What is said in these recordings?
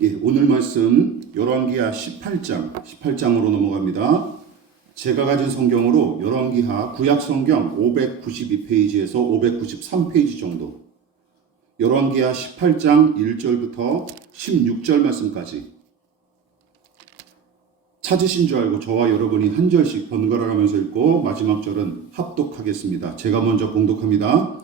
오늘 말씀 열왕기하 18장으로 넘어갑니다. 제가 가진 성경으로 열왕기하 구약 성경 592페이지에서 593페이지 정도, 열왕기하 18장 1절부터 16절 말씀까지 찾으신 줄 알고 저와 여러분이 한 절씩 번갈아 가면서 읽고 마지막 절은 합독하겠습니다. 제가 먼저 봉독합니다.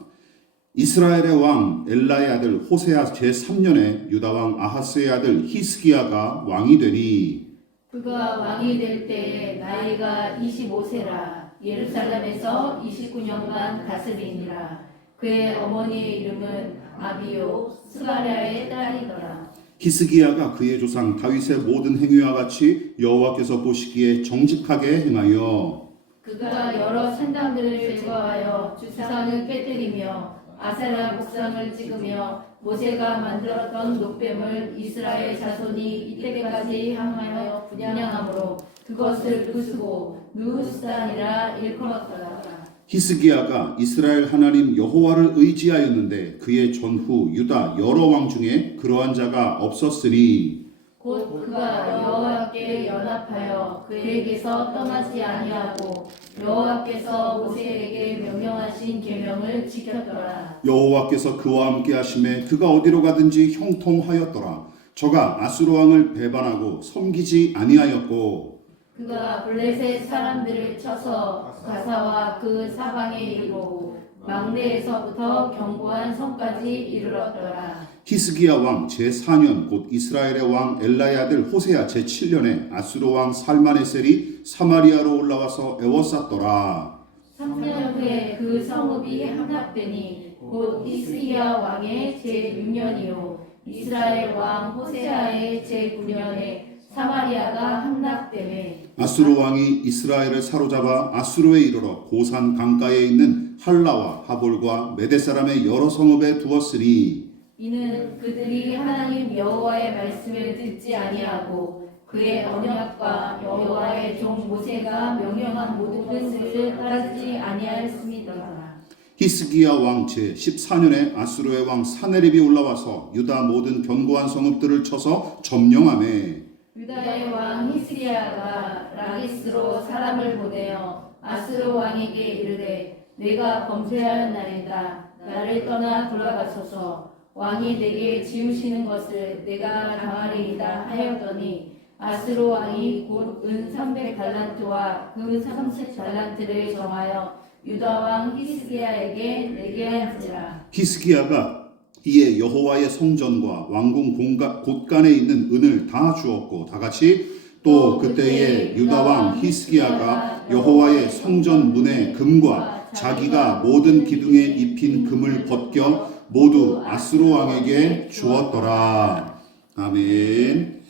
이스라엘의 왕 엘라의 아들 호세아 제3년에 유다 왕 아하스의 아들 히스기야가 왕이 되니 그가 왕이 될 때에 나이가 25세라. 예루살렘에서 29년간 다스리니라. 그의 어머니의 이름은 아비요 스가랴의 딸이더라. 히스기야가 그의 조상 다윗의 모든 행위와 같이 여호와께서 보시기에 정직하게 행하여 그가 여러 산당들을 제거하여 주상을 깨뜨리며 아세라 목상을 찍으며 모세가 만들었던 놋뱀을 이스라엘 자손이 이때까지 향하여 분양함으로 그것을 부수고 누후스단이라 일컬었더라. 히스기야가 이스라엘 하나님 여호와를 의지하였는데 그의 전후 유다 여러 왕 중에 그러한 자가 없었으니 곧 그가 여호와께 연합하여 그에게서 떠나지 아니하고 여호와께서 모세에게 명령하신 계명을 지켰더라. 여호와께서 그와 함께 하심에 그가 어디로 가든지 형통하였더라. 저가 아수르 왕을 배반하고 섬기지 아니하였고 그가 블레셋 사람들을 쳐서 가사와 그 사방에 이르고 막내에서부터 견고한 성까지 이르렀더라. 히스기야 왕 제4년 곧 이스라엘의 왕 엘라의 아들 호세아 제7년에 아수르 왕 살마네셀이 사마리아로 올라와서 애워쌌더라. 3년 후에 그 성읍이 함락되니 곧 히스기야 왕의 제6년이요 이스라엘 왕 호세아의 제9년에 사마리아가 함락되매 아수르 왕이 이스라엘을 사로잡아 아수르에 이르러 고산 강가에 있는 할라와 하볼과 메대 사람의 여러 성읍에 두었으니 이는 그들이 하나님 여호와의 말씀을 듣지 아니하고 그의 언약과 여호와의 종 모세가 명령한 모든 것을 따르지 아니하였음이더라. 히스기야 왕 제14년에 아수르의 왕 사네립이 올라와서 유다 모든 견고한 성읍들을 쳐서 점령하매 유다의 왕 히스기야가 라기스로 사람을 보내어 아수르 왕에게 이르되 내가 범죄하였나이다. 나를 떠나 돌아가소서. 왕이 내게 지우시는 것을 내가 당하리이다 하였더니 아수르 왕이 곧 은 300달란트와 그 30달란트를 정하여 유다 왕 히스기야에게 내게 한지라. 히스기야가 이에 여호와의 성전과 왕궁 곳간에 있는 은을 다 주었고 다같이 또 그때에 유다 왕 히스기야가 여호와의 성전 문의 금과 자기가 모든 기둥에 입힌 금을 벗겨 모두 아수르 왕에게 주었더라. 아멘.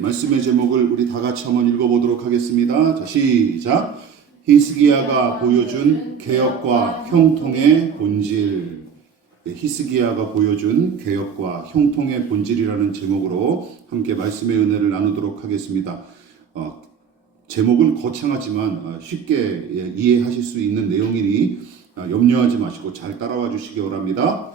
말씀의 제목을 우리 다 같이 한번 읽어보도록 하겠습니다. 자, 시작. 히스기야가 보여준 개혁과 형통의 본질. 히스기야가 보여준 개혁과 형통의 본질이라는 제목으로 함께 말씀의 은혜를 나누도록 하겠습니다. 제목은 거창하지만 쉽게 이해하실 수 있는 내용이니 염려하지 마시고 잘 따라와 주시기 바랍니다.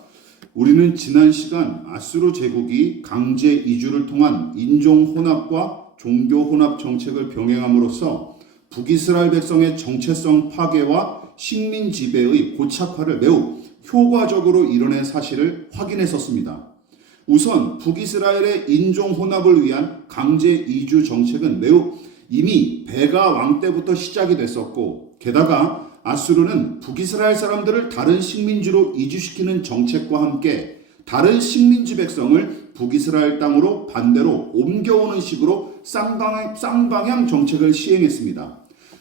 우리는 지난 시간 아수르 제국이 강제 이주를 통한 인종 혼합과 종교 혼합 정책을 병행함으로써 북이스라엘 백성의 정체성 파괴와 식민 지배의 고착화를 매우 효과적으로 이뤄낸 사실을 확인했었습니다. 우선 북이스라엘의 인종 혼합을 위한 강제 이주 정책은 매우 이미 베가 왕 때부터 시작이 됐었고 게다가 아수르는 북이스라엘 사람들을 다른 식민지로 이주시키는 정책과 함께 다른 식민지 백성을 북이스라엘 땅으로 반대로 옮겨오는 식으로 쌍방향 정책을 시행했습니다.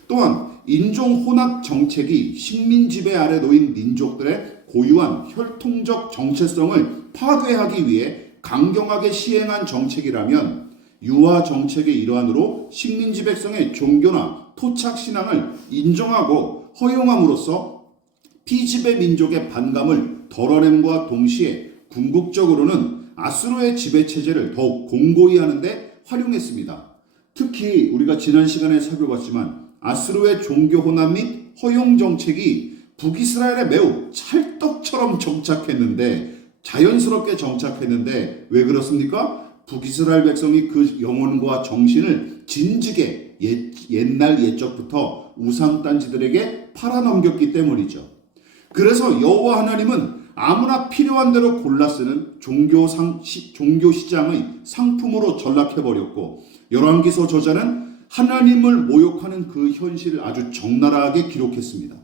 또한 인종 혼합 정책이 식민 지배 아래 놓인 민족들의 고유한 혈통적 정체성을 파괴하기 위해 강경하게 시행한 정책이라면 유화 정책의 일환으로 식민지 백성의 종교나 토착 신앙을 인정하고 허용함으로써 피지배 민족의 반감을 덜어냄과 동시에 궁극적으로는 아수르의 지배 체제를 더욱 공고히 하는 데 활용했습니다. 특히 우리가 지난 시간에 살펴봤지만 아수르의 종교 혼합 및 허용 정책이 북이스라엘에 매우 찰떡처럼 정착했는데 자연스럽게 정착했는데 왜 그렇습니까? 북이스라엘 백성이 그 영혼과 정신을 진즉에 옛날 옛적부터 우상단지들에게 팔아넘겼기 때문이죠. 그래서 여호와 하나님은 아무나 필요한 대로 골라 쓰는 종교 시장의 상품으로 전락해버렸고, 열왕기서 저자는 하나님을 모욕하는 그 현실을 아주 적나라하게 기록했습니다.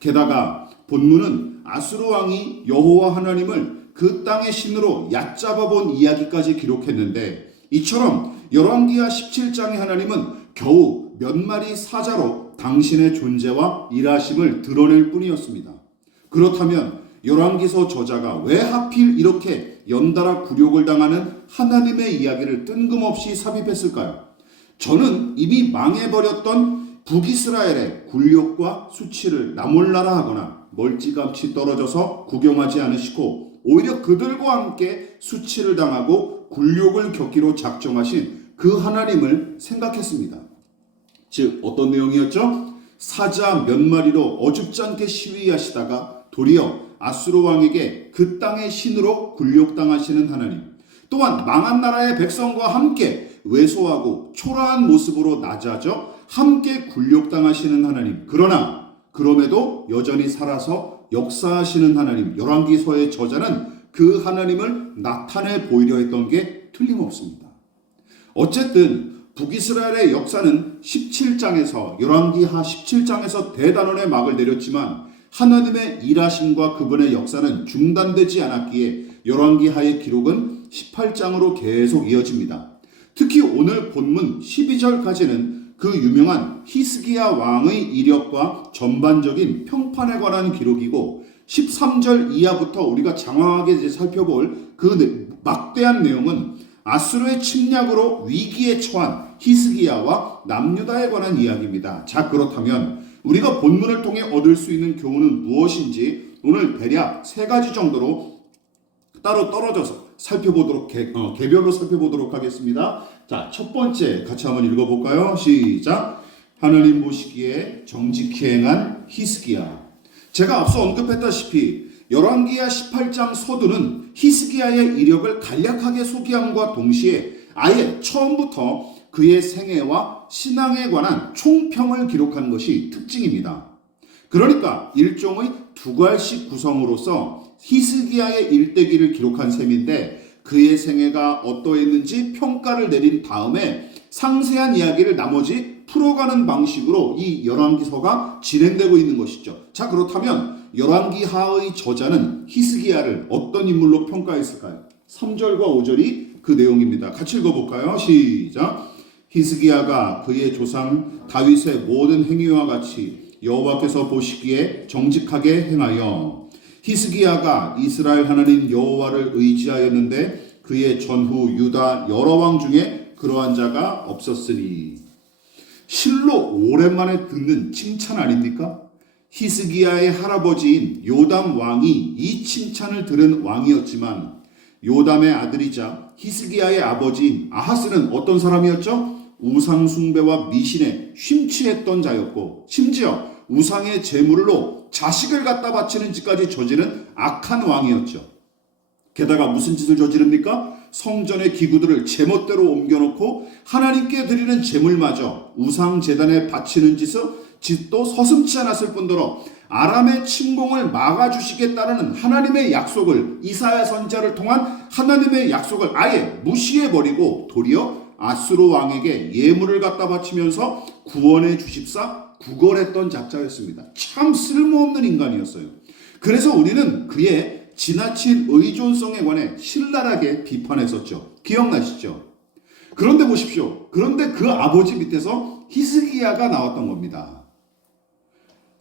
게다가 본문은 아수르 왕이 여호와 하나님을 그 땅의 신으로 얕잡아 본 이야기까지 기록했는데, 이처럼 열왕기하 17장의 하나님은 겨우 몇 마리 사자로 당신의 존재와 일하심을 드러낼 뿐이었습니다. 그렇다면 열왕기서 저자가 왜 하필 이렇게 연달아 굴욕을 당하는 하나님의 이야기를 뜬금없이 삽입했을까요? 저는 이미 망해버렸던 북이스라엘의 굴욕과 수치를 나몰라라 하거나 멀찌감치 떨어져서 구경하지 않으시고, 오히려 그들과 함께 수치를 당하고 굴욕을 겪기로 작정하신 그 하나님을 생각했습니다. 즉 어떤 내용이었죠? 사자 몇 마리로 어줍지 않게 시위하시다가 도리어 아수르 왕에게 그 땅의 신으로 굴욕당하시는 하나님, 또한 망한 나라의 백성과 함께 왜소하고 초라한 모습으로 낮아져 함께 굴욕당하시는 하나님, 그러나 그럼에도 여전히 살아서 역사하시는 하나님, 열왕기서의 저자는 그 하나님을 나타내 보이려 했던 게 틀림없습니다. 어쨌든 북이스라엘의 역사는 17장에서 열왕기하 17장에서 대단원의 막을 내렸지만 하나님의 일하심과 그분의 역사는 중단되지 않았기에 열왕기하의 기록은 18장으로 계속 이어집니다. 특히 오늘 본문 12절까지는 그 유명한 히스기야 왕의 이력과 전반적인 평판에 관한 기록이고, 13절 이하부터 우리가 장황하게 살펴볼 그 막대한 내용은 아수르의 침략으로 위기에 처한 히스기야와 남유다에 관한 이야기입니다. 자, 그렇다면 우리가 본문을 통해 얻을 수 있는 교훈은 무엇인지 오늘 대략 3가지 정도로 따로 떨어져서 개별로 살펴보도록 하겠습니다. 자, 첫 번째 같이 한번 읽어볼까요? 시작. 하나님 보시기에 정직히 행한 히스기야. 제가 앞서 언급했다시피 열왕기하 18장 서두는 히스기야의 이력을 간략하게 소개함과 동시에 아예 처음부터 그의 생애와 신앙에 관한 총평을 기록한 것이 특징입니다. 그러니까 일종의 두괄식 구성으로서 히스기야의 일대기를 기록한 셈인데, 그의 생애가 어떠했는지 평가를 내린 다음에 상세한 이야기를 나머지 풀어가는 방식으로 이 열왕기서가 진행되고 있는 것이죠. 자, 그렇다면 열왕기하의 저자는 히스기야를 어떤 인물로 평가했을까요? 3절과 5절이 그 내용입니다. 같이 읽어볼까요? 시작. 히스기야가 그의 조상 다윗의 모든 행위와 같이 여호와께서 보시기에 정직하게 행하여, 히스기야가 이스라엘 하나님 여호와를 의지하였는데 그의 전후 유다 여러 왕 중에 그러한 자가 없었으니. 실로 오랜만에 듣는 칭찬 아닙니까? 히스기야의 할아버지인 요담 왕이 이 칭찬을 들은 왕이었지만, 요담의 아들이자 히스기야의 아버지인 아하스는 어떤 사람이었죠? 우상 숭배와 미신에 심취했던 자였고, 심지어 우상의 제물로 자식을 갖다 바치는 짓까지 저지른 악한 왕이었죠. 게다가 무슨 짓을 저지릅니까? 성전의 기구들을 제멋대로 옮겨놓고 하나님께 드리는 제물마저 우상 제단에 바치는 짓도 서슴지 않았을 뿐더러 아람의 침공을 막아주시겠다는 하나님의 약속을, 이사야 선지자를 통한 하나님의 약속을 아예 무시해버리고 도리어 아수르 왕에게 예물을 갖다 바치면서 구원해 주십사 구걸했던 작자였습니다. 참 쓸모없는 인간이었어요. 그래서 우리는 그의 지나친 의존성에 관해 신랄하게 비판했었죠. 기억나시죠? 그런데 보십시오. 그런데 그 아버지 밑에서 히스기야가 나왔던 겁니다.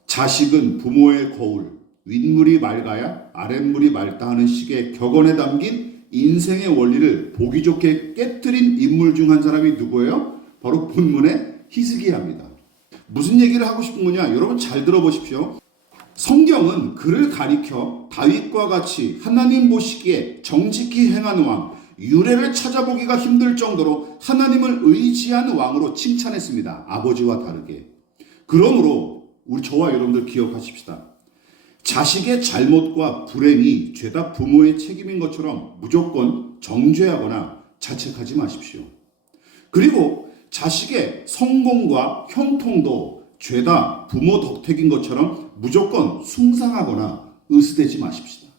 자식은 부모의 거울, 윗물이 맑아야 아랫물이 맑다 하는 식의 격언에 담긴 인생의 원리를 보기 좋게 깨트린 인물 중 한 사람이 누구예요? 바로 본문의 히스기야입니다. 무슨 얘기를 하고 싶은 거냐? 여러분 잘 들어보십시오. 성경은 그를 가리켜 다윗과 같이 하나님 보시기에 정직히 행한 왕, 유래를 찾아보기가 힘들 정도로 하나님을 의지한 왕으로 칭찬했습니다. 아버지와 다르게. 그러므로 저와 여러분들 기억하십시다. 자식의 잘못과 불행이 죄다 부모의 책임인 것처럼 무조건 정죄하거나 자책하지 마십시오. 그리고 자식의 성공과 형통도 죄다 부모 덕택인 것처럼 무조건 숭상하거나 으스대지 마십시다.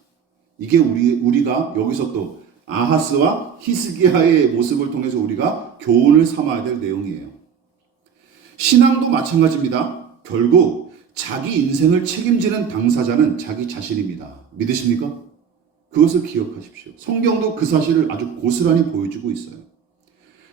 이게 우리가 여기서 또 아하스와 히스기야의 모습을 통해서 우리가 교훈을 삼아야 될 내용이에요. 신앙도 마찬가지입니다. 결국 자기 인생을 책임지는 당사자는 자기 자신입니다. 믿으십니까? 그것을 기억하십시오. 성경도 그 사실을 아주 고스란히 보여주고 있어요.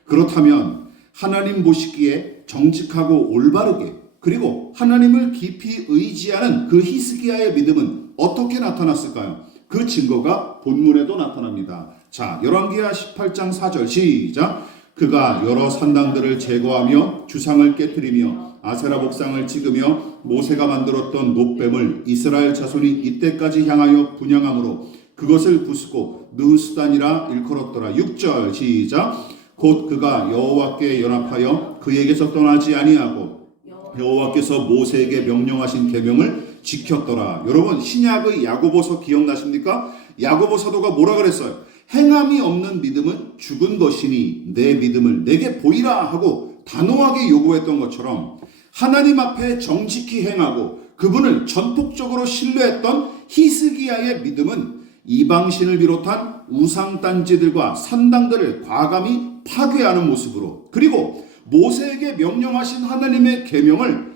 그렇다면 하나님 보시기에 정직하고 올바르게 그리고 하나님을 깊이 의지하는 그 히스기야의 믿음은 어떻게 나타났을까요? 그 증거가 본문에도 나타납니다. 자, 열왕기하 18장 4절 시작. 그가 여러 산당들을 제거하며 주상을 깨뜨리며 아세라 목상을 찍으며 모세가 만들었던 놋뱀을 이스라엘 자손이 이때까지 향하여 분향함으로 그것을 부수고 느수단이라 일컬었더라. 6절 시작. 곧 그가 여호와께 연합하여 그에게서 떠나지 아니하고 여호와께서 모세에게 명령하신 계명을 지켰더라. 여러분, 신약의 야고보서 기억나십니까? 야고보 사도가 뭐라 그랬어요? 행함이 없는 믿음은 죽은 것이니 내 믿음을 내게 보이라 하고 단호하게 요구했던 것처럼 하나님 앞에 정직히 행하고 그분을 전폭적으로 신뢰했던 히스기야의 믿음은 이방신을 비롯한 우상단지들과 산당들을 과감히 파괴하는 모습으로 그리고 모세에게 명령하신 하나님의 계명을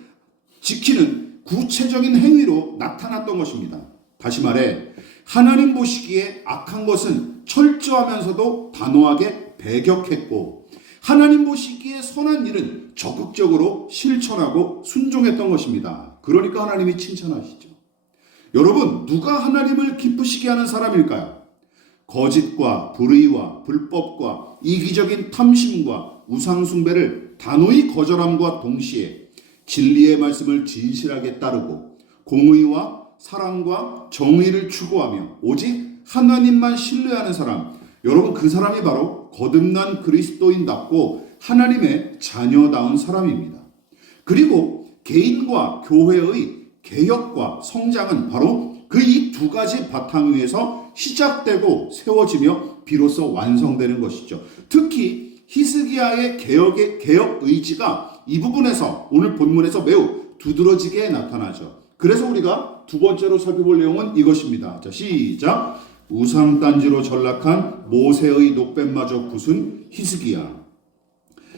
지키는 구체적인 행위로 나타났던 것입니다. 다시 말해 하나님 보시기에 악한 것은 철저하면서도 단호하게 배격했고 하나님 보시기에 선한 일은 적극적으로 실천하고 순종했던 것입니다. 그러니까 하나님이 칭찬하시죠. 여러분, 누가 하나님을 기쁘시게 하는 사람일까요? 거짓과 불의와 불법과 이기적인 탐심과 우상숭배를 단호히 거절함과 동시에 진리의 말씀을 진실하게 따르고 공의와 사랑과 정의를 추구하며 오직 하나님만 신뢰하는 사람, 여러분 그 사람이 바로 거듭난 그리스도인답고 하나님의 자녀다운 사람입니다. 그리고 개인과 교회의 개혁과 성장은 바로 그 이 두 가지 바탕 위에서 시작되고 세워지며 비로소 완성되는 것이죠. 특히 히스기야의 개혁 의지가 이 부분에서 오늘 본문에서 매우 두드러지게 나타나죠. 그래서 우리가 두 번째로 살펴볼 내용은 이것입니다. 자, 시작. 우상단지로 전락한 모세의 놋뱀마저 부순 히스기야.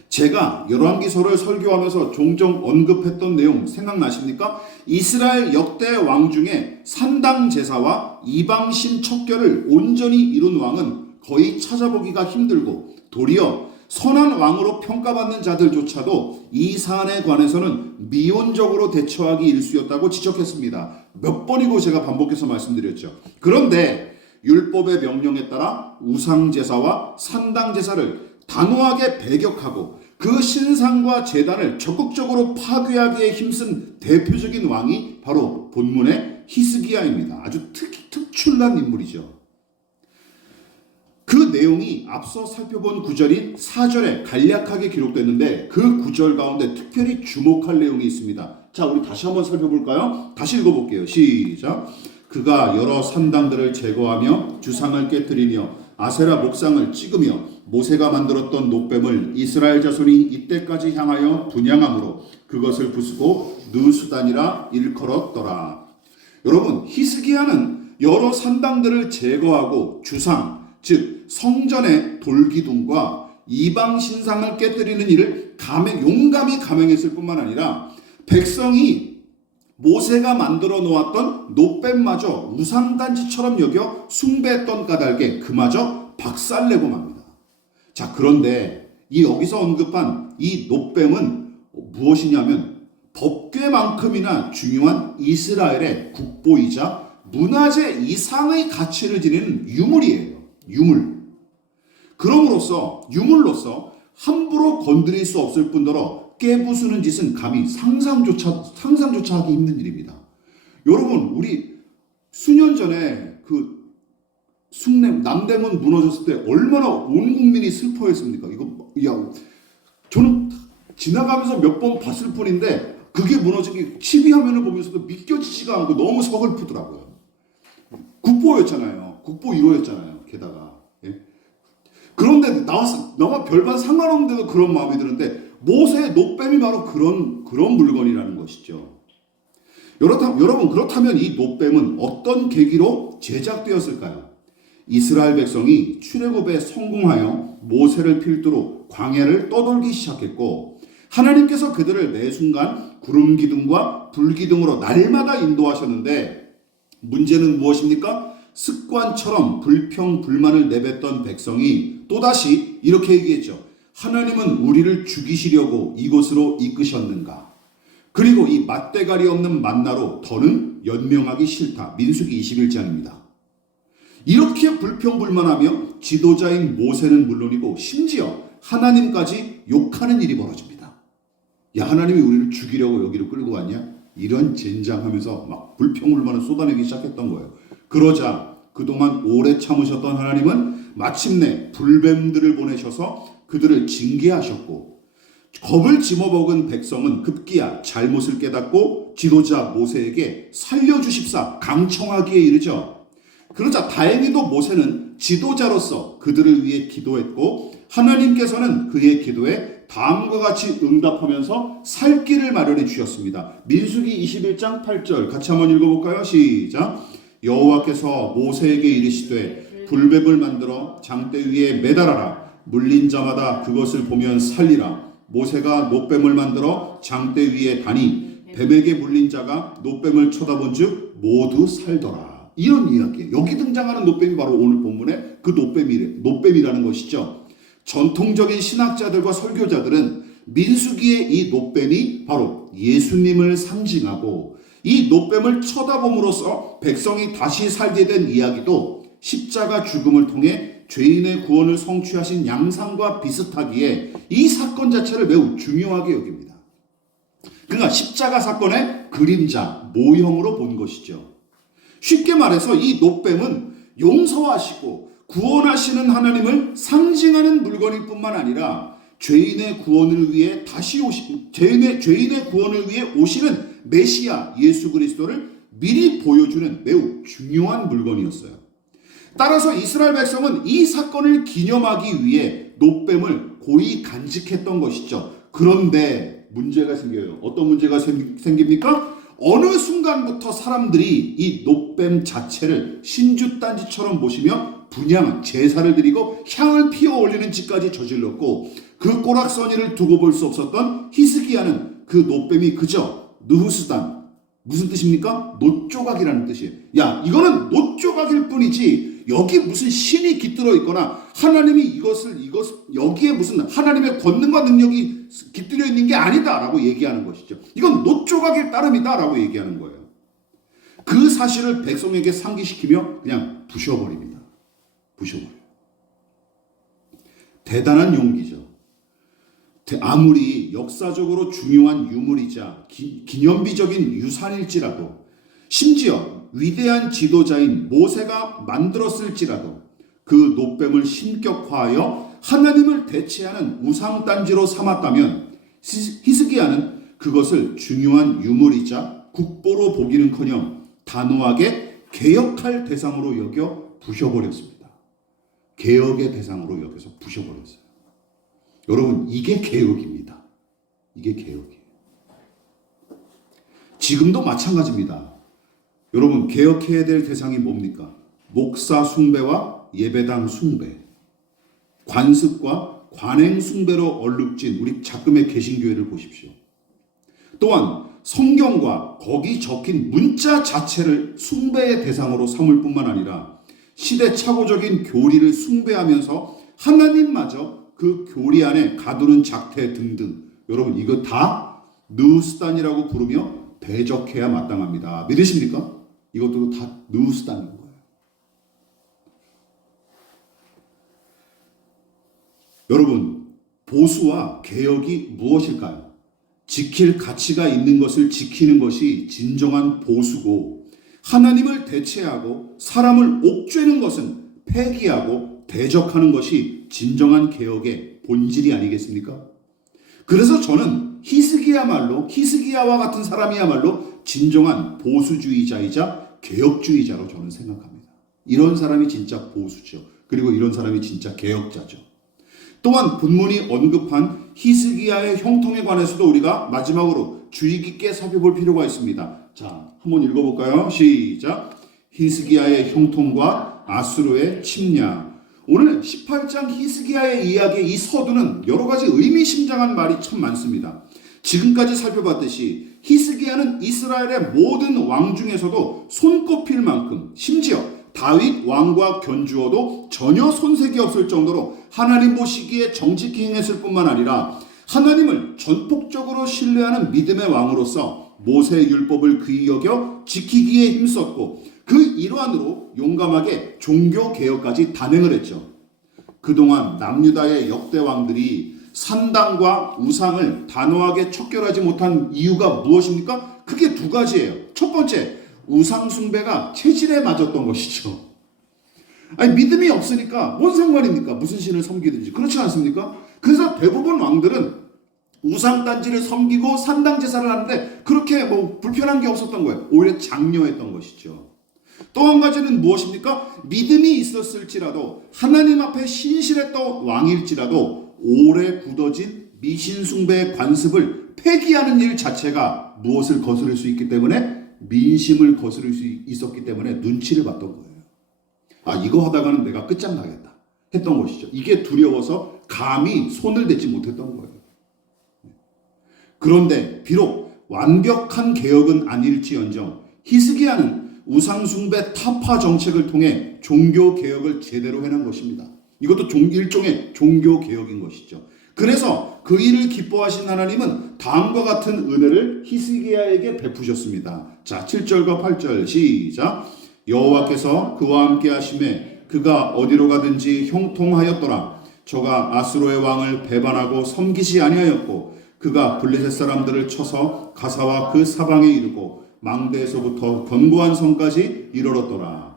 제가 열왕기서를 설교하면서 종종 언급했던 내용 생각나십니까? 이스라엘 역대 왕 중에 산당 제사와 이방신 척결을 온전히 이룬 왕은 거의 찾아보기가 힘들고 도리어 선한 왕으로 평가받는 자들조차도 이 사안에 관해서는 미온적으로 대처하기 일쑤였다고 지적했습니다. 몇 번이고 제가 반복해서 말씀드렸죠. 그런데 율법의 명령에 따라 우상제사와 산당제사를 단호하게 배격하고 그 신상과 제단을 적극적으로 파괴하기에 힘쓴 대표적인 왕이 바로 본문의 히스기야입니다. 아주 특출난 인물이죠. 그 내용이 앞서 살펴본 구절인 4절에 간략하게 기록됐는데 그 구절 가운데 특별히 주목할 내용이 있습니다. 자, 우리 다시 한번 살펴볼까요? 다시 읽어볼게요. 시작. 그가 여러 산당들을 제거하며 주상을 깨뜨리며 아세라 목상을 찍으며 모세가 만들었던 놋뱀을 이스라엘 자손이 이때까지 향하여 분향함으로 그것을 부수고 느수단이라 일컬었더라. 여러분, 히스기야는 여러 산당들을 제거하고 주상, 즉 성전의 돌기둥과 이방 신상을 깨뜨리는 일을 용감히 감행했을 뿐만 아니라 백성이 모세가 만들어 놓았던 놋뱀마저 우상단지처럼 여겨 숭배했던 까닭에 그마저 박살내고 맙니다. 자, 그런데 여기서 언급한 이 놋뱀은 무엇이냐면 법궤만큼이나 중요한 이스라엘의 국보이자 문화재 이상의 가치를 지니는 유물이에요. 유물로서 함부로 건드릴 수 없을 뿐더러 깨부수는 짓은 감히 상상조차 하기 힘든 일입니다. 여러분, 우리 수년 전에 그 남대문 무너졌을 때 얼마나 온 국민이 슬퍼했습니까? 저는 지나가면서 몇 번 봤을 뿐인데 그게 무너진 게 TV 화면을 보면서도 믿겨지지가 않고 너무 서글프더라고요. 국보 1호였잖아요. 게다가. 예? 그런데 나와 별반 상관없는데도 그런 마음이 드는데 모세의 놋뱀이 바로 그런 물건이라는 것이죠. 여러분 그렇다면 이 놋뱀은 어떤 계기로 제작되었을까요? 이스라엘 백성이 출애굽에 성공하여 모세를 필두로 광야를 떠돌기 시작했고 하나님께서 그들을 매 순간 구름 기둥과 불 기둥으로 날마다 인도하셨는데 문제는 무엇입니까? 습관처럼 불평 불만을 내뱉던 백성이 또다시 이렇게 얘기했죠. 하나님은 우리를 죽이시려고 이곳으로 이끄셨는가? 그리고 이 맛대가리 없는 만나로 더는 연명하기 싫다. 민수기 21장입니다. 이렇게 불평불만하며 지도자인 모세는 물론이고 심지어 하나님까지 욕하는 일이 벌어집니다. 야, 하나님이 우리를 죽이려고 여기로 끌고 왔냐? 이런 젠장하면서 막 불평불만을 쏟아내기 시작했던 거예요. 그러자 그동안 오래 참으셨던 하나님은 마침내 불뱀들을 보내셔서 그들을 징계하셨고 겁을 집어먹은 백성은 급기야 잘못을 깨닫고 지도자 모세에게 살려주십사 강청하기에 이르죠. 그러자 다행히도 모세는 지도자로서 그들을 위해 기도했고 하나님께서는 그의 기도에 다음과 같이 응답하면서 살 길을 마련해 주셨습니다. 민수기 21장 8절 같이 한번 읽어볼까요? 시작. 여호와께서 모세에게 이르시되 불뱀을 만들어 장대 위에 매달아라. 물린 자마다 그것을 보면 살리라. 모세가 놋뱀을 만들어 장대 위에 다니 뱀에게 물린 자가 놋뱀을 쳐다본 즉 모두 살더라. 이런 이야기예요. 여기 등장하는 놋뱀이 바로 오늘 본문의 그 놋뱀이라는 것이죠. 전통적인 신학자들과 설교자들은 민수기의 이 놋뱀이 바로 예수님을 상징하고 이 놋뱀을 쳐다봄으로써 백성이 다시 살게 된 이야기도 십자가 죽음을 통해 죄인의 구원을 성취하신 양상과 비슷하기에 이 사건 자체를 매우 중요하게 여깁니다. 그러니까 십자가 사건의 그림자, 모형으로 본 것이죠. 쉽게 말해서 이 놋뱀은 용서하시고 구원하시는 하나님을 상징하는 물건일 뿐만 아니라 죄인의 구원을 위해 죄인의 구원을 위해 오시는 메시아 예수 그리스도를 미리 보여주는 매우 중요한 물건이었어요. 따라서 이스라엘 백성은 이 사건을 기념하기 위해 놋뱀을 고이 간직했던 것이죠. 그런데 문제가 생겨요. 어떤 문제가 생깁니까? 어느 순간부터 사람들이 이 놋뱀 자체를 신주단지처럼 보시며 분향, 제사를 드리고 향을 피워 올리는 짓까지 저질렀고 그 꼬락서니를 두고 볼 수 없었던 히스기야는 그 놋뱀이 그저 느후스단, 무슨 뜻입니까? 놋조각이라는 뜻이에요. 야, 이거는 놋조각일 뿐이지 여기 무슨 신이 깃들어 있거나 하나님이 여기에 무슨 하나님의 권능과 능력이 깃들어 있는 게 아니다라고 얘기하는 것이죠. 이건 놋조각일 따름이다라고 얘기하는 거예요. 그 사실을 백성에게 상기시키며 그냥 부셔버립니다. 부셔버려요. 대단한 용기죠. 아무리 역사적으로 중요한 유물이자 기념비적인 유산일지라도 심지어 위대한 지도자인 모세가 만들었을지라도 그 놋뱀을 신격화하여 하나님을 대체하는 우상단지로 삼았다면 히스기야는 그것을 중요한 유물이자 국보로 보기는커녕 단호하게 개혁할 대상으로 여겨 부셔버렸습니다. 개혁의 대상으로 여겨서 부셔버렸어요. 여러분, 이게 개혁입니다. 이게 개혁이에요. 지금도 마찬가지입니다. 여러분, 개혁해야 될 대상이 뭡니까? 목사 숭배와 예배당 숭배, 관습과 관행 숭배로 얼룩진 우리 작금의 개신교회를 보십시오. 또한 성경과 거기 적힌 문자 자체를 숭배의 대상으로 삼을 뿐만 아니라 시대착오적인 교리를 숭배하면서 하나님마저 그 교리 안에 가두는 작태 등등, 여러분 이거 다 느우스단이라고 부르며 대적해야 마땅합니다. 믿으십니까? 이것도 다 느우스단인 거예요. 여러분, 보수와 개혁이 무엇일까요? 지킬 가치가 있는 것을 지키는 것이 진정한 보수고 하나님을 대체하고 사람을 옥죄는 것은 폐기하고 대적하는 것이 진정한 개혁의 본질이 아니겠습니까? 그래서 저는 히스기야와 같은 사람이야말로 진정한 보수주의자이자 개혁주의자로 저는 생각합니다. 이런 사람이 진짜 보수죠. 그리고 이런 사람이 진짜 개혁자죠. 또한 본문이 언급한 히스기야의 형통에 관해서도 우리가 마지막으로 주의 깊게 살펴볼 필요가 있습니다. 자, 한번 읽어볼까요? 시작. 히스기야의 형통과 아수르의 침략. 오늘 18장 히스기야의 이야기 이 서두는 여러 가지 의미심장한 말이 참 많습니다. 지금까지 살펴봤듯이 히스기야는 이스라엘의 모든 왕 중에서도 손꼽힐 만큼 심지어 다윗 왕과 견주어도 전혀 손색이 없을 정도로 하나님 보시기에 정직히 행했을 뿐만 아니라 하나님을 전폭적으로 신뢰하는 믿음의 왕으로서 모세의 율법을 귀히 여겨 지키기에 힘썼고 그 일환으로 용감하게 종교개혁까지 단행을 했죠. 그동안 남유다의 역대 왕들이 산당과 우상을 단호하게 척결하지 못한 이유가 무엇입니까? 크게 두 가지예요. 첫 번째, 우상 숭배가 체질에 맞았던 것이죠. 아니 믿음이 없으니까 뭔 상관입니까? 무슨 신을 섬기든지. 그렇지 않습니까? 그래서 대부분 왕들은 우상 단지를 섬기고 산당 제사를 하는데 그렇게 뭐 불편한 게 없었던 거예요. 오히려 장려했던 것이죠. 또 한 가지는 무엇입니까? 믿음이 있었을지라도 하나님 앞에 신실했던 왕일지라도 오래 굳어진 미신숭배의 관습을 폐기하는 일 자체가 무엇을 거스를 수 있기 때문에 민심을 거스를 수 있었기 때문에 눈치를 봤던 거예요. 아, 이거 하다가는 내가 끝장나겠다 했던 것이죠. 이게 두려워서 감히 손을 대지 못했던 거예요. 그런데 비록 완벽한 개혁은 아닐지언정 히스기야는 우상숭배 타파 정책을 통해 종교개혁을 제대로 해낸 것입니다. 이것도 일종의 종교개혁인 것이죠. 그래서 그 일을 기뻐하신 하나님은 다음과 같은 은혜를 히스기야에게 베푸셨습니다. 자, 7절과 8절 시작. 여호와께서 그와 함께 하심에 그가 어디로 가든지 형통하였더라. 저가 아수르의 왕을 배반하고 섬기지 아니하였고 그가 블레셋 사람들을 쳐서 가사와 그 사방에 이르고 망대에서부터 견고한 성까지 이르렀더라.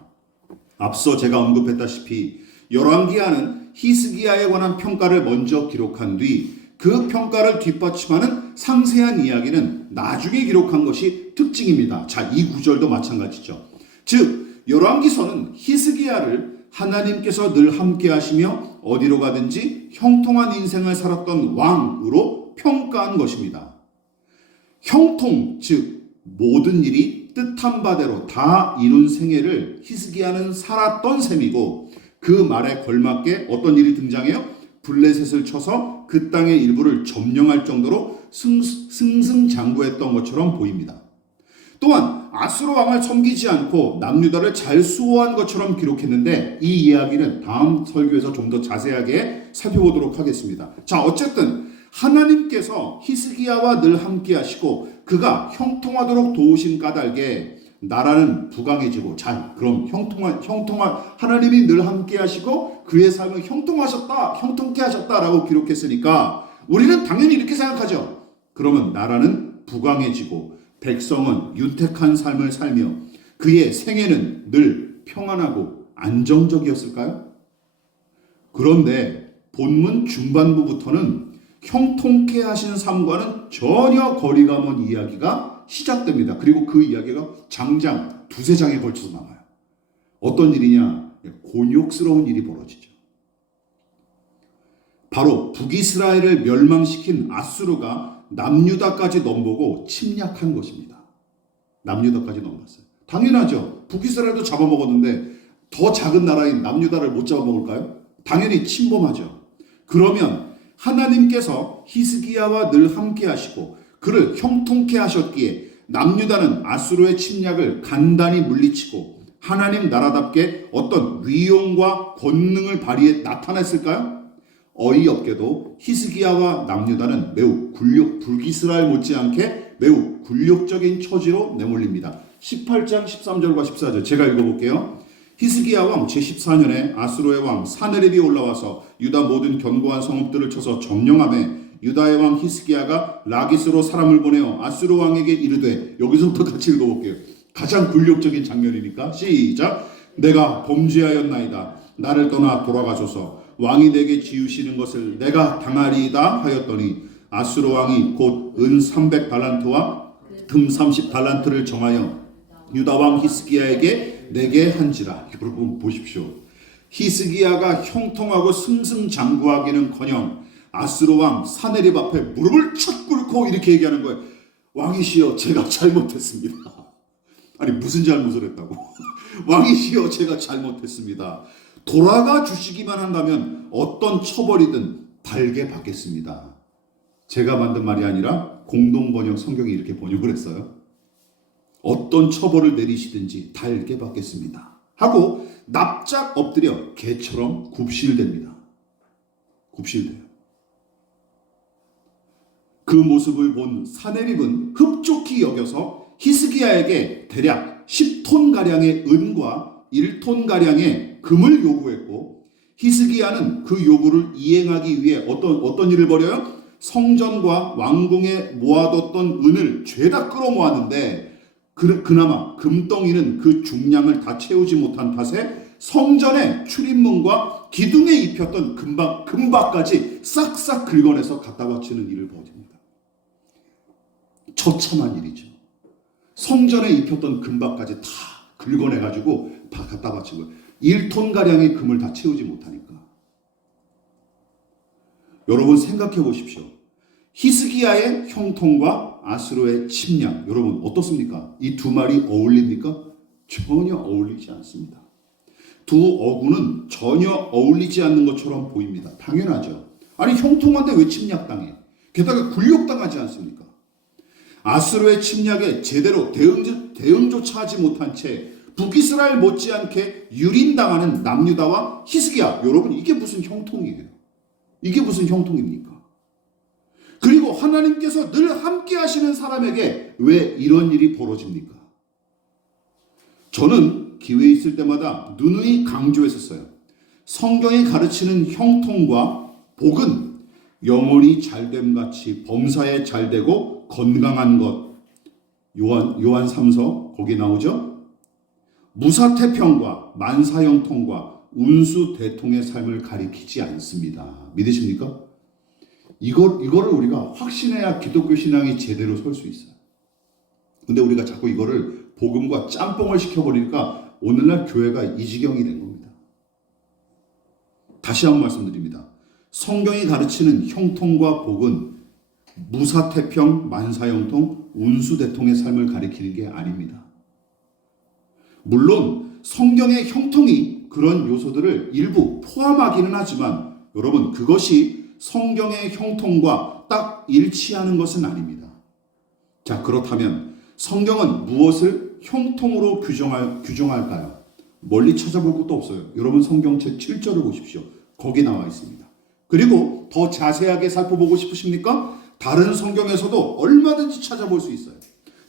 앞서 제가 언급했다시피 열왕기하는 히스기야에 관한 평가를 먼저 기록한 뒤 그 평가를 뒷받침하는 상세한 이야기는 나중에 기록한 것이 특징입니다. 자, 이 구절도 마찬가지죠. 즉 열왕기서는 히스기야를 하나님께서 늘 함께 하시며 어디로 가든지 형통한 인생을 살았던 왕으로 평가한 것입니다. 형통, 즉 모든 일이 뜻한 바대로 다 이룬 생애를 히스기야는 살았던 셈이고 그 말에 걸맞게 어떤 일이 등장해요? 블레셋을 쳐서 그 땅의 일부를 점령할 정도로 승승장구했던 것처럼 보입니다. 또한 아수르 왕을 섬기지 않고 남유다를 잘 수호한 것처럼 기록했는데 이 이야기는 다음 설교에서 좀 더 자세하게 살펴보도록 하겠습니다. 자, 어쨌든 하나님께서 히스기야와 늘 함께 하시고 그가 형통하도록 도우신 까닭에 나라는 부강해지고, 자, 그럼 형통한 하나님이 늘 함께 하시고 그의 삶을 형통케 하셨다라고 기록했으니까 우리는 당연히 이렇게 생각하죠. 그러면 나라는 부강해지고 백성은 윤택한 삶을 살며 그의 생애는 늘 평안하고 안정적이었을까요? 그런데 본문 중반부부터는 형통케 하신 삶과는 전혀 거리가 먼 이야기가 시작됩니다. 그리고 그 이야기가 장장 두세 장에 걸쳐서 나와요. 어떤 일이냐? 곤욕스러운 일이 벌어지죠. 바로 북이스라엘을 멸망시킨 아수르가 남유다까지 넘보고 침략한 것입니다. 남유다까지 넘었어요. 당연하죠. 북이스라엘도 잡아먹었는데 더 작은 나라인 남유다를 못 잡아먹을까요? 당연히 침범하죠. 그러면 하나님께서 히스기야와 늘 함께 하시고 그를 형통케 하셨기에 남유다는 아수르의 침략을 간단히 물리치고 하나님 나라답게 어떤 위용과 권능을 발휘해 나타냈을까요? 어이없게도 히스기야와 남유다는 매우 북이스라엘 못지않게 매우 굴욕적인 처지로 내몰립니다. 18장 13절과 14절 제가 읽어볼게요. 히스기야 왕 제14년에 아수르의 왕 사느립이 올라와서 유다 모든 견고한 성읍들을 쳐서 점령하며 유다의 왕 히스기야가 라기스로 사람을 보내어 아수르 왕에게 이르되, 여기서부터 같이 읽어볼게요. 가장 굴욕적인 장면이니까 시작. 내가 범죄하였나이다. 나를 떠나 돌아가소서. 왕이 내게 지으시는 것을 내가 당하리이다 하였더니 아수르 왕이 곧 은 300달란트와 금 30달란트를 정하여 유다 왕 히스기야에게 내게 한지라. 여러분 보십시오. 히스기야가 형통하고 승승장구하기는커녕 아스로 왕 사네립 앞에 무릎을 착 꿇고 이렇게 얘기하는 거예요. 왕이시여, 제가 잘못했습니다. 아니, 무슨 잘못을 했다고? 왕이시여, 제가 잘못했습니다. 돌아가 주시기만 한다면 어떤 처벌이든 달게 받겠습니다. 제가 만든 말이 아니라 공동번역 성경이 이렇게 번역을 했어요. 어떤 처벌을 내리시든지 달게 받겠습니다 하고 납작 엎드려 개처럼 굽실댑니다. 굽실대요. 그 모습을 본 사네립은 흡족히 여겨서 히스기야에게 대략 10톤가량의 은과 1톤가량의 금을 요구했고, 히스기야는 그 요구를 이행하기 위해 어떤 일을 벌여요? 성전과 왕궁에 모아뒀던 은을 죄다 끌어모았는데 그나마 금덩이는 그 중량을 다 채우지 못한 탓에 성전의 출입문과 기둥에 입혔던 금박까지 싹싹 긁어내서 갖다 바치는 일을 벌입니다. 처참한 일이죠. 성전에 입혔던 금박까지 다 긁어내가지고 다 갖다 바친 거예요. 1톤가량의 금을 다 채우지 못하니까. 여러분 생각해 보십시오. 히스기야의 형통과 아수르의 침략, 여러분 어떻습니까? 이 두 말이 어울립니까? 전혀 어울리지 않습니다. 두 어구는 전혀 어울리지 않는 것처럼 보입니다. 당연하죠. 아니, 형통한데 왜 침략당해? 게다가 굴욕당하지 않습니까? 아수르의 침략에 제대로 대응조차 하지 못한 채 북이스라엘 못지않게 유린당하는 남유다와 히스기야, 여러분 이게 무슨 형통이에요? 이게 무슨 형통입니까? 그리고 하나님께서 늘 함께 하시는 사람에게 왜 이런 일이 벌어집니까? 저는 기회 있을 때마다 누누이 강조했었어요. 성경이 가르치는 형통과 복은 영혼이 잘됨같이 범사에 잘되고 건강한 것. 요한 3서 거기 나오죠? 무사태평과 만사형통과 운수대통의 삶을 가리키지 않습니다. 믿으십니까? 이거를 우리가 확신해야 기독교 신앙이 제대로 설 수 있어요. 근데 우리가 자꾸 이거를 복음과 짬뽕을 시켜버리니까 오늘날 교회가 이 지경이 된 겁니다. 다시 한번 말씀드립니다. 성경이 가르치는 형통과 복은 무사태평, 만사형통, 운수대통의 삶을 가리키는 게 아닙니다. 물론 성경의 형통이 그런 요소들을 일부 포함하기는 하지만 여러분, 그것이 성경의 형통과 딱 일치하는 것은 아닙니다. 자, 그렇다면 성경은 무엇을 형통으로 규정할까요? 멀리 찾아볼 것도 없어요. 여러분 성경책 7절을 보십시오. 거기 나와 있습니다. 그리고 더 자세하게 살펴보고 싶으십니까? 다른 성경에서도 얼마든지 찾아볼 수 있어요.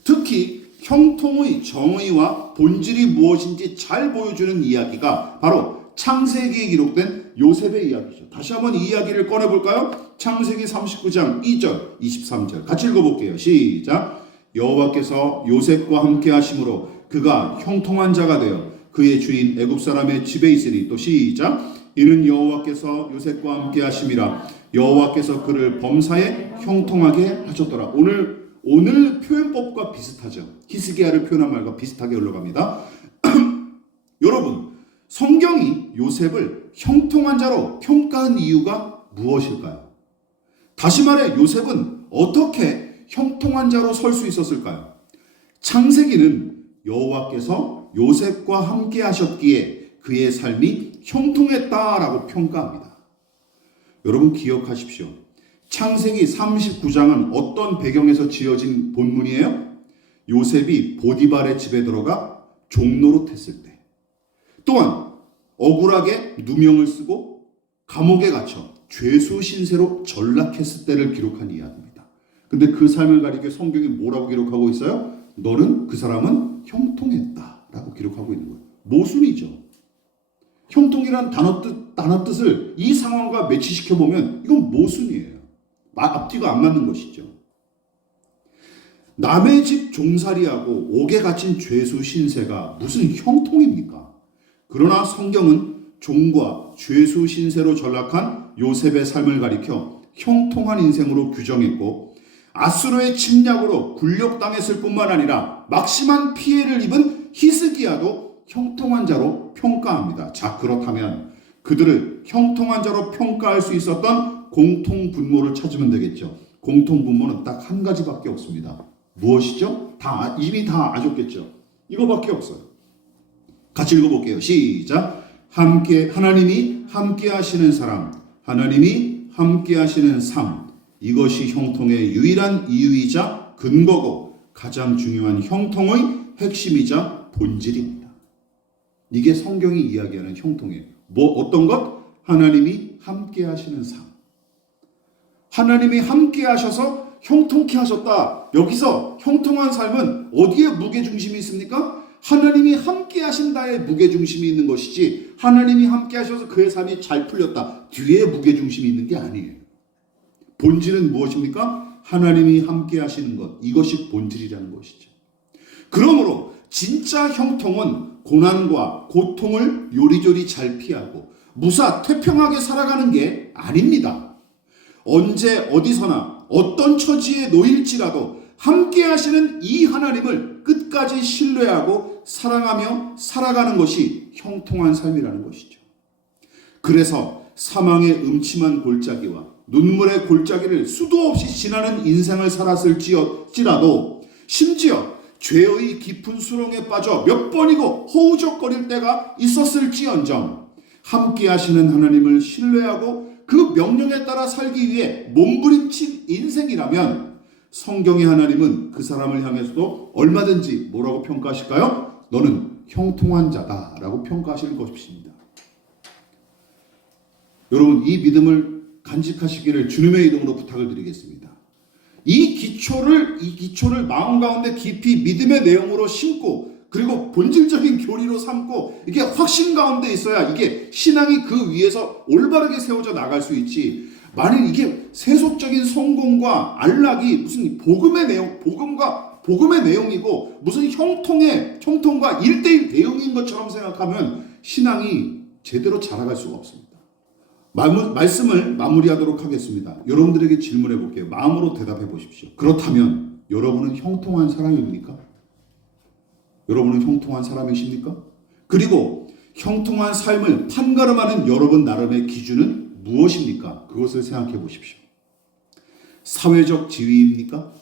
특히 형통의 정의와 본질이 무엇인지 잘 보여주는 이야기가 바로 창세기에 기록된 요셉의 이야기죠. 다시 한번 이 이야기를 꺼내볼까요? 창세기 39장 2절 23절 같이 읽어볼게요. 시작. 여호와께서 요셉과 함께 하심으로 그가 형통한 자가 되어 그의 주인 애굽 사람의 집에 있으니, 또 시작. 이는 여호와께서 요셉과 함께 하심이라. 여호와께서 그를 범사에 형통하게 하셨더라. 오늘 표현법과 비슷하죠. 히스기야를 표현한 말과 비슷하게 흘러갑니다. 여러분, 성경이 요셉을 형통한 자로 평가한 이유가 무엇일까요? 다시 말해 요셉은 어떻게 형통한 자로 설 수 있었을까요? 창세기는 여호와께서 요셉과 함께 하셨기에 그의 삶이 형통했다라고 평가합니다. 여러분 기억하십시오. 창세기 39장은 어떤 배경에서 지어진 본문이에요? 요셉이 보디발의 집에 들어가 종노릇했을 때, 또한 억울하게 누명을 쓰고 감옥에 갇혀 죄수 신세로 전락했을 때를 기록한 이야기입니다. 근데 그 삶을 가리켜 성경이 뭐라고 기록하고 있어요? 너는, 그 사람은 형통했다라고 기록하고 있는 거예요. 모순이죠. 형통이란 단어 뜻을 이 상황과 매치시켜 보면 이건 모순이에요. 앞뒤가 안 맞는 것이죠. 남의 집 종살이하고 옥에 갇힌 죄수 신세가 무슨 형통입니까? 그러나 성경은 종과 죄수 신세로 전락한 요셉의 삶을 가리켜 형통한 인생으로 규정했고, 아수르의 침략으로 굴욕당했을 뿐만 아니라 막심한 피해를 입은 히스기야도 형통한 자로 평가합니다. 자, 그렇다면 그들을 형통한 자로 평가할 수 있었던 공통분모를 찾으면 되겠죠. 공통분모는 딱 한 가지밖에 없습니다. 무엇이죠? 이미 다 아셨겠죠? 이거밖에 없어요. 같이 읽어볼게요. 시작. 하나님이 함께 하시는 사람, 하나님이 함께 하시는 삶, 이것이 형통의 유일한 이유이자 근거고 가장 중요한 형통의 핵심이자 본질입니다. 이게 성경이 이야기하는 형통이에요. 어떤 것? 하나님이 함께 하시는 삶. 하나님이 함께 하셔서 형통케 하셨다. 여기서 형통한 삶은 어디에 무게중심이 있습니까? 하나님이 함께 하신다에 무게중심이 있는 것이지 하나님이 함께 하셔서 그의 삶이 잘 풀렸다. 뒤에 무게중심이 있는 게 아니에요. 본질은 무엇입니까? 하나님이 함께 하시는 것. 이것이 본질이라는 것이죠. 그러므로 진짜 형통은 고난과 고통을 요리조리 잘 피하고 무사 태평하게 살아가는 게 아닙니다. 언제 어디서나 어떤 처지에 놓일지라도 함께 하시는 이 하나님을 끝까지 신뢰하고 사랑하며 살아가는 것이 형통한 삶이라는 것이죠. 그래서 사망의 음침한 골짜기와 눈물의 골짜기를 수도 없이 지나는 인생을 살았을지라도 심지어 죄의 깊은 수렁에 빠져 몇 번이고 허우적거릴 때가 있었을지언정 함께 하시는 하나님을 신뢰하고 그 명령에 따라 살기 위해 몸부림친 인생이라면 성경의 하나님은 그 사람을 향해서도 얼마든지 뭐라고 평가하실까요? 너는 형통한 자다 라고 평가하실 것입니다. 여러분, 이 믿음을 간직하시기를 주님의 이름으로 부탁을 드리겠습니다. 이 기초를 마음 가운데 깊이 믿음의 내용으로 심고 그리고 본질적인 교리로 삼고 이게 확신 가운데 있어야 이게 신앙이 그 위에서 올바르게 세워져 나갈 수 있지. 만일 이게 세속적인 성공과 안락이 무슨 복음의 내용이고 무슨 형통과 1:1 대응인 것처럼 생각하면 신앙이 제대로 자라갈 수가 없습니다. 말씀을 마무리하도록 하겠습니다. 여러분들에게 질문해 볼게요. 마음으로 대답해 보십시오. 그렇다면 여러분은 형통한 사람입니까? 여러분은 형통한 사람이십니까? 그리고 형통한 삶을 판가름하는 여러분 나름의 기준은 무엇입니까? 그것을 생각해 보십시오. 사회적 지위입니까?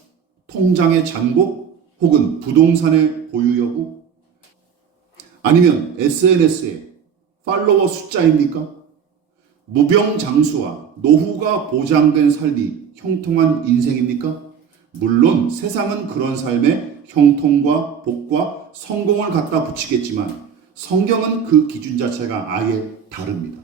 통장의 잔고? 혹은 부동산의 보유 여부? 아니면 SNS의 팔로워 숫자입니까? 무병장수와 노후가 보장된 삶이 형통한 인생입니까? 물론 세상은 그런 삶에 형통과 복과 성공을 갖다 붙이겠지만 성경은 그 기준 자체가 아예 다릅니다.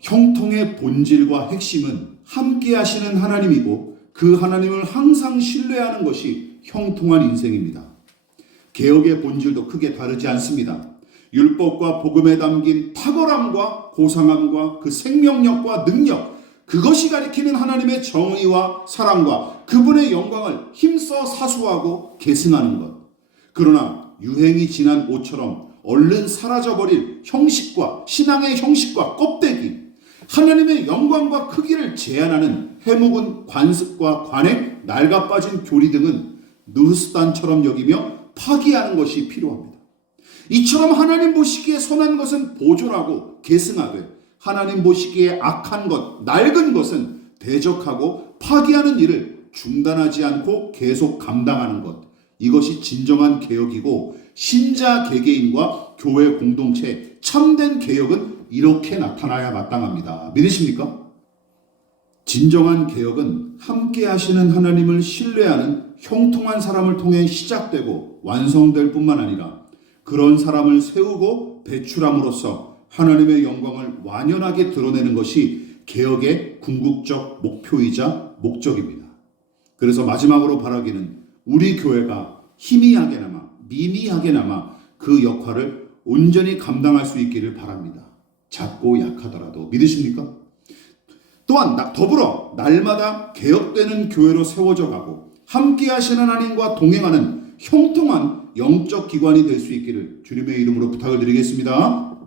형통의 본질과 핵심은 함께 하시는 하나님이고 그 하나님을 항상 신뢰하는 것이 형통한 인생입니다. 개혁의 본질도 크게 다르지 않습니다. 율법과 복음에 담긴 탁월함과 고상함과 그 생명력과 능력, 그것이 가리키는 하나님의 정의와 사랑과 그분의 영광을 힘써 사수하고 계승하는 것. 그러나 유행이 지난 옷처럼 얼른 사라져버릴 형식과 신앙의 형식과 껍데기, 하나님의 영광과 크기를 제한하는 해묵은 관습과 관행, 낡아빠진 교리 등은 느스단처럼 여기며 파기하는 것이 필요합니다. 이처럼 하나님 보시기에 선한 것은 보존하고 계승하되 하나님 보시기에 악한 것, 낡은 것은 대적하고 파기하는 일을 중단하지 않고 계속 감당하는 것. 이것이 진정한 개혁이고 신자 개개인과 교회 공동체 참된 개혁은 이렇게 나타나야 마땅합니다. 믿으십니까? 진정한 개혁은 함께 하시는 하나님을 신뢰하는 형통한 사람을 통해 시작되고 완성될 뿐만 아니라 그런 사람을 세우고 배출함으로써 하나님의 영광을 완연하게 드러내는 것이 개혁의 궁극적 목표이자 목적입니다. 그래서 마지막으로 바라기는 우리 교회가 희미하게나마 미미하게나마 그 역할을 온전히 감당할 수 있기를 바랍니다. 작고 약하더라도. 믿으십니까? 또한 더불어 날마다 개혁되는 교회로 세워져 가고 함께 하시는 하나님과 동행하는 형통한 영적 기관이 될 수 있기를 주님의 이름으로 부탁을 드리겠습니다.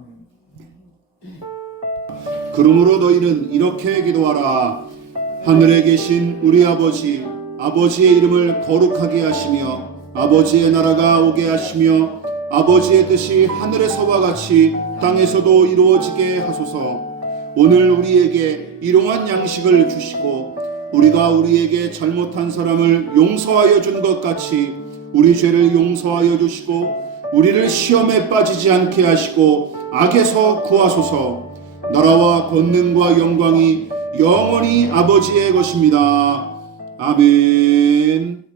그러므로 너희는 이렇게 기도하라. 하늘에 계신 우리 아버지, 아버지의 이름을 거룩하게 하시며 아버지의 나라가 오게 하시며 아버지의 뜻이 하늘에서와 같이 땅에서도 이루어지게 하소서. 오늘 우리에게 일용할 양식을 주시고 우리가 우리에게 잘못한 사람을 용서하여 준 것 같이 우리 죄를 용서하여 주시고 우리를 시험에 빠지지 않게 하시고 악에서 구하소서. 나라와 권능과 영광이 영원히 아버지의 것입니다. 아멘.